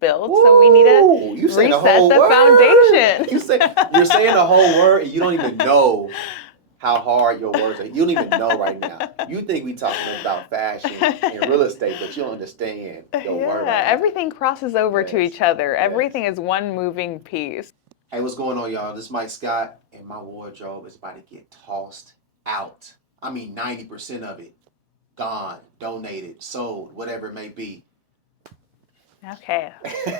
built, so we need to Ooh, you saying the reset whole the word. foundation. You're saying the whole word, and you don't even know how hard your words are. You don't even know right now. You think we talking about fashion and real estate, but you don't understand your word Yeah, right now. everything crosses over to Yes, each other. yes. Everything is one moving piece. Hey, what's going on, y'all? This is Mike Scott, and my wardrobe is about to get tossed out. I mean, 90% of it gone, donated, sold, whatever it may be. Okay,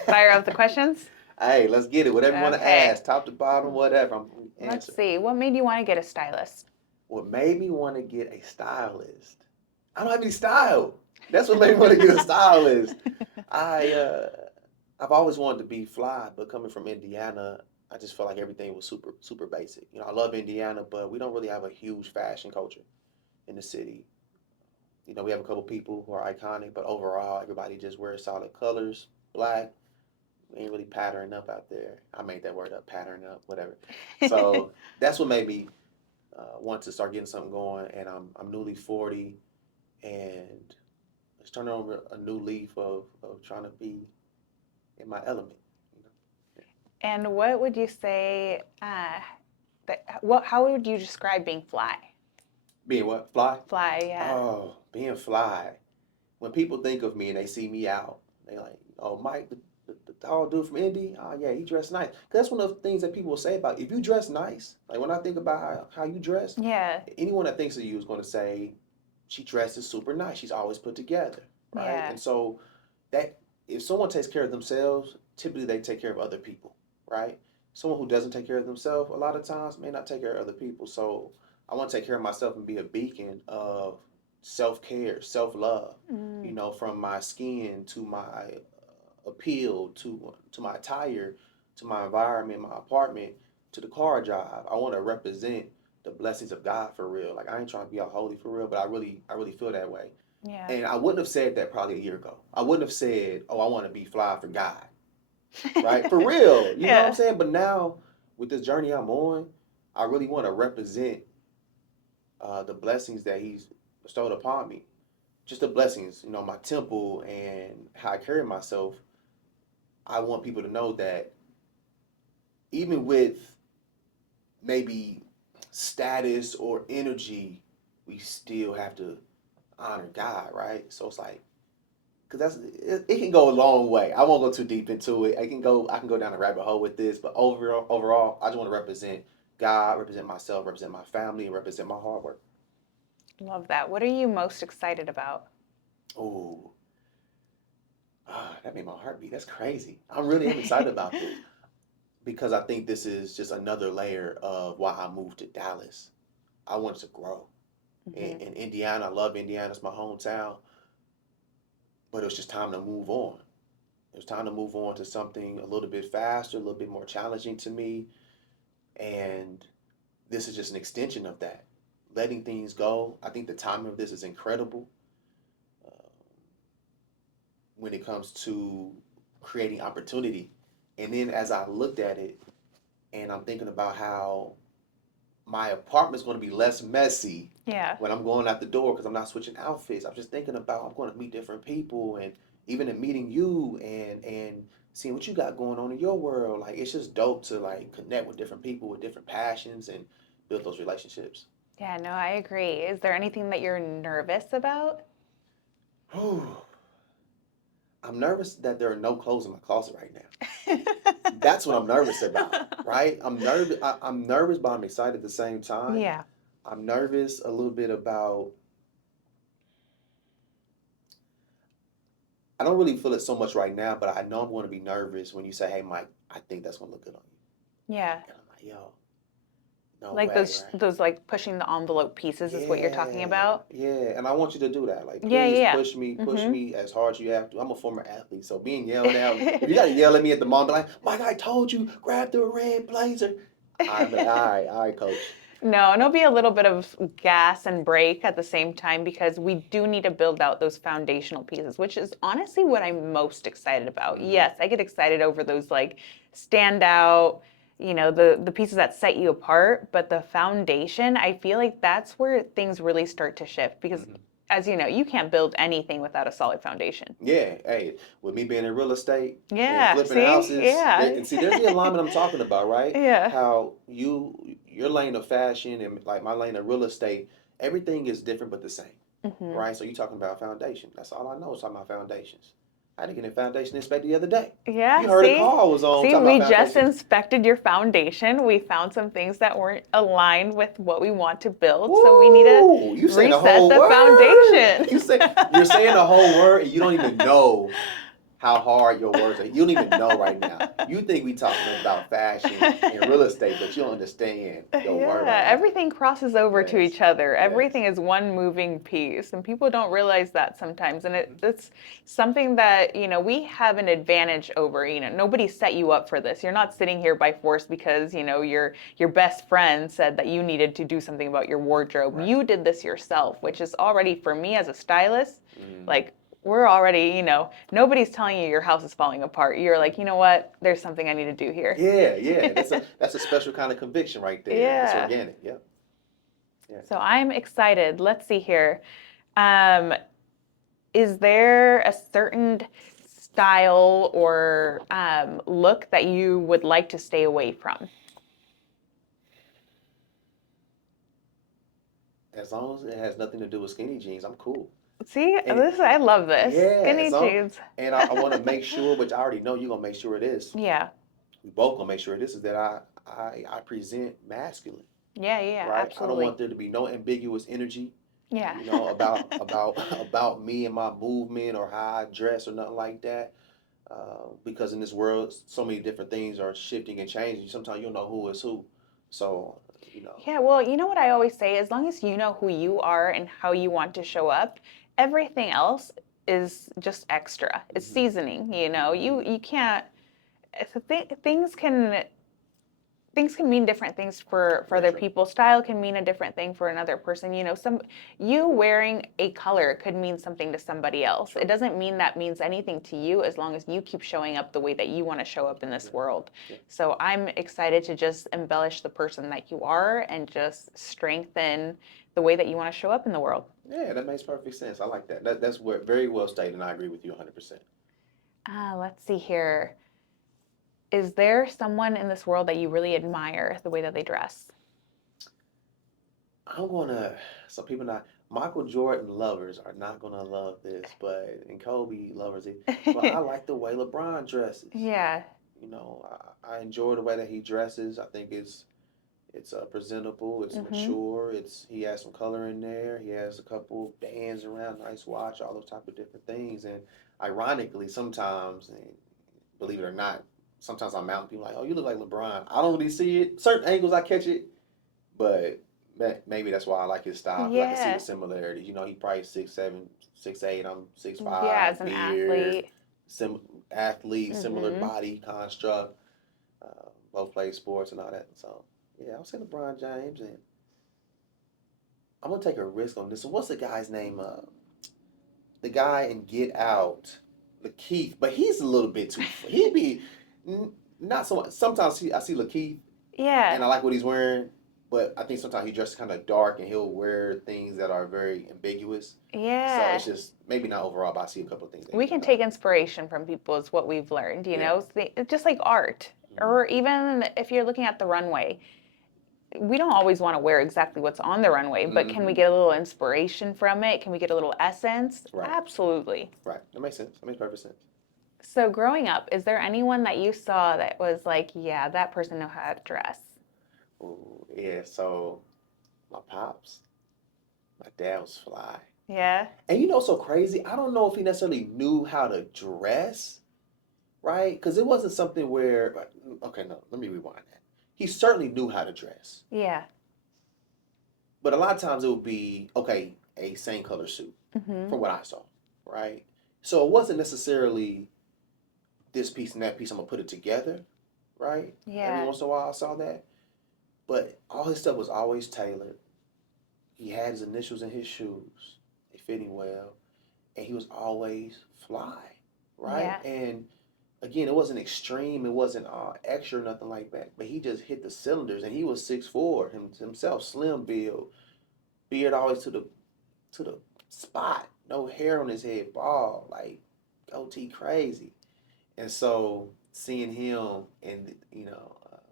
fire up the questions. Hey, let's get it. Whatever you want to Okay, ask, top to bottom, whatever. I'm going to let's answer. see. What made you want to get a stylist? What made me want to get a stylist? I don't have any style. That's what made me want to get a stylist. I I've always wanted to be fly, but coming from Indiana, I just felt like everything was super basic. You know, I love Indiana, but we don't really have a huge fashion culture in the city. You know, we have a couple people who are iconic, but overall, everybody just wears solid colors, black. We ain't really patterning up out there. I made that word up, patterning up, whatever. So that's what made me want to start getting something going. And I'm newly 40, and it's turning over a new leaf of trying to be in my element. You know? And what would you say? What? How would you describe being fly? Being what? Fly? Fly, yeah. Oh, being fly. When people think of me and they see me out, they like, oh, Mike, the tall dude from Indy. Oh yeah, he dressed nice. 'Cause that's one of the things that people will say about you. If you dress nice. Like when I think about how you dress, Yeah, anyone that thinks of you is going to say she dresses super nice. She's always put together, right? yeah, And so that if someone takes care of themselves, typically they take care of other people, right? Someone who doesn't take care of themselves a lot of times may not take care of other people. So I want to take care of myself and be a beacon of self care, self love. You mm, know, from my skin to my appeal to my attire, to my environment, my apartment, to the car I drive. I want to represent the blessings of God for real. Like I ain't trying to be all holy for real, but I really feel that way. yeah. And I wouldn't have said that probably a year ago. I wouldn't have said, "Oh, I want to be fly for God," right? For real, you know what I'm Yeah, saying? But now with this journey I'm on, I really want to represent the blessings that He's bestowed upon me. Just the blessings, you know, my temple and how I carry myself. I want people to know that even with maybe status or energy, we still have to honor God, right? So it's like, cause it can go a long way. I won't go too deep into it. I can go down a rabbit hole with this, but overall, I just want to represent God, represent myself, represent my family, and represent my hard work. love that. What are you most excited about? Oh, that made my heart beat. That's crazy. I really am excited about this because I think this is just another layer of why I moved to Dallas. I wanted to grow. Hmm. In Indiana, I love Indiana. It's my hometown. But it was just time to move on. It was time to move on to something a little bit faster, a little bit more challenging to me. And this is just an extension of that. Letting things go. I think the timing of this is incredible uh, when it comes to creating opportunity. And then as I looked at it, and I'm thinking about how my apartment's going to be less messy Yeah. when I'm going out the door because I'm not switching outfits. I'm just thinking about I'm going to meet different people, and even in meeting you and seeing what you got going on in your world. Like it's just dope to like connect with different people with different passions and build those relationships. Yeah, no, I agree. Is there anything that you're nervous about? Whew. I'm nervous that there are no clothes in my closet right now. That's what I'm nervous about, right? I'm nervous. I'm nervous, but I'm excited at the same time. Yeah. I'm nervous a little bit about I don't really feel it so much right now, but I know I'm going to be nervous when you say, "Hey, Mike, I think that's going to look good on you," Yeah. and I'm like, "Yo, no Like way, those right?" those like pushing the envelope pieces is what you're talking Yeah, about? yeah, and I want you to do that. Like, Yeah, please yeah, push yeah. me as hard as you have to. I'm a former athlete, so being yelled at. If you got to Mhm. yell at me at the mall, be like, "Mike, I told you, grab the red blazer." I'm like, all right, coach. No, and it'll be a little bit of gas and brake at the same time because we do need to build out those foundational pieces, which is honestly what I'm most excited about. Mm-hmm. Yes, I get excited over those like standout, the pieces that set you apart, but the foundation, I feel like that's where things really start to shift because Mm-hmm. as you know, you can't build anything without a solid foundation. Yeah, hey, with me being in real estate and Yeah, flipping see? houses, Yeah. and see, there's the alignment I'm talking about, right? Yeah. How your lane of fashion and like my lane of real estate, everything is different but the same, Hmm. right? So you're talking about foundation. That's all I know is talking about foundations. I had to get a foundation inspected the other day. Yeah, You heard a see? call was on See, talking we about just foundation. inspected your foundation. We found some things that weren't aligned with what we want to build, so we need to Woo! You saying the reset whole the word. foundation. You're saying the whole word and you don't even know how hard your words are. You don't even know right now. You think we talking about fashion and real estate, but you don't understand your word Yeah, right now. everything crosses over to Yes. each other. Yes. Everything is one moving piece, and people don't realize that sometimes. And Mhm. it's something that, we have an advantage over. Nobody set you up for this. You're not sitting here by force because, your best friend said that you needed to do something about your wardrobe. Right. You did this yourself, which is already, for me as a stylist, Mm. like, we're already, nobody's telling you your house is falling apart. You're like, you know what? There's something I need to do here. Yeah, yeah. That's a special kind of conviction right there. It's Yeah. organic. Yep. Yeah. So I'm excited. Let's see here. Um, is there a certain style or look that you would like to stay away from? As long as it has nothing to do with skinny jeans, I'm cool. See, And I love this. yeah, Skinny jeans. and I want to make sure, which I already know you're gonna make sure it is. Yeah. We both gonna make sure it is that I present masculine, Yeah, yeah, right? I don't absolutely. want there to be no ambiguous energy, Yeah. about me and my movement or how I dress or nothing like that. Because in this world, so many different things are shifting and changing. Sometimes you don't know who is who. So, you know, Yeah, well, you know what I always say, as long as you know who you are and how you want to show up, everything else is just extra. It's hmm seasoning, hmm You can't things can mean different things for very other true. people. Style can mean a different thing for another person. You wearing a color could mean something to somebody else. It True. doesn't mean that means anything to you as long as you keep showing up the way that you want to show up in Yeah. this world. Yeah. So I'm excited to just embellish the person that you are and just strengthen the way that you want to show up in the world. Yeah, that makes perfect sense. I like that. That's very well stated, and I agree with you 100%. Let's see here. Is there someone in this world that you really admire the way that they dress? I'm gonna. Some people not Michael Jordan lovers are not gonna love this, but and Kobe lovers it. But I like the way LeBron dresses. Yeah. You know, I enjoy the way that he dresses. I think it's presentable. It's Mhm. mature. He has some color in there. He has a couple bands around, nice watch, all those type of different things. And ironically, sometimes, and believe it or not, sometimes I'm out and people are like, "Oh, you look like LeBron." I don't really see it. Certain angles I catch it, but maybe that's why I like his style because I can see the Yeah. similarities. You know, he probably 6'7", 6'8". I'm six Yeah, five, as an beard, athlete. sim athlete, similar Mhm. body construct. Both play sports and all that. So yeah, I'll say LeBron James, and I'm gonna take a risk on this. So what's the guy's name? The guy in Get Out, Lakeith, but he's a little bit too. He'd be not so much. Sometimes I see Lakeith Yeah. and I like what he's wearing, but I think sometimes he dresses kind of dark and he'll wear things that are very ambiguous. So Yeah. it's just maybe not overall, but I see a couple of things that We he can that I take like. inspiration from people is what we've learned, Yeah. It's just like art. hmm Or even if you're looking at the runway, we don't always want to wear exactly what's on the runway, but can we hmm get a little inspiration from it? Can we get a little essence? Right. Absolutely. Right. That makes sense. That makes perfect sense. So growing up, is there anyone that you saw that was like, yeah, that person know how to dress? Ooh, yeah. So my pops, my dad was fly. Yeah. And you know, so crazy. I don't know if he necessarily knew how to dress, right? Because it wasn't something where. Okay, no. Let me rewind that. He certainly knew how to dress, Yeah. but a lot of times it would be okay, a same color suit, Mhm. from what I saw, right? So it wasn't necessarily this piece and that piece. I'm gonna put it together, right? Every Yeah. once in a while I saw that, but all his stuff was always tailored. He had his initials in his shoes. They fit him well, and he was always fly, right? Yeah. And again, it wasn't extreme, it wasn't extra, nothing like that. But he just hit the cylinders, and he was 6'4" himself, slim build, beard always to the spot, no hair on his head, bald, like goatee crazy. And so seeing him and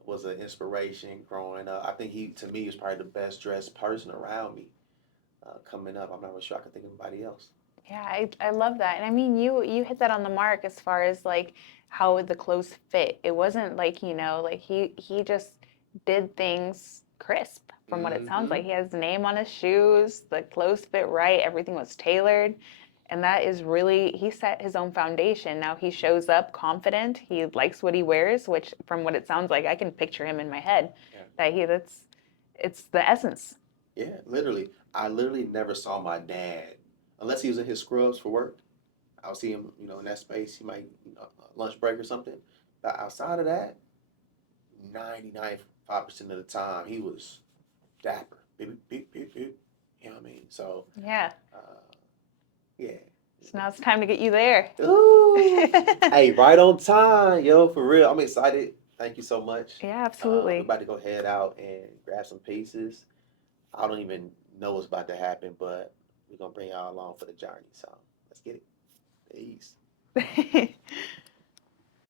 was an inspiration growing up. I think he to me is probably the best dressed person around me coming up. I'm not really sure I can think of anybody else. Yeah, I love that. And I mean, you hit that on the mark as far as like how the clothes fit. It wasn't like, like he just did things crisp from what it sounds Mm-hmm. like. He has the name on his shoes, the clothes fit right, everything was tailored. And that is really, he set his own foundation. Now he shows up confident. He likes what he wears, which from what it sounds like, I can picture him in my head Yeah. that it's the essence. Yeah, literally. I literally never saw my dad unless he was in his scrubs for work. I'll see him, in that space. He might, lunch break or something. But outside of that, 95% of the time, he was dapper. Beep, beep, beep, beep. You know what I mean? So, Yeah. uh, yeah. So now it's time to get you there. Ooh. Hey, right on time, yo, for real. I'm excited. Thank you so much. Yeah, We're absolutely. about to go head out and grab some pieces. I don't even know what's about to happen, but we're gonna bring y'all along for the journey. So let's get it. Peace.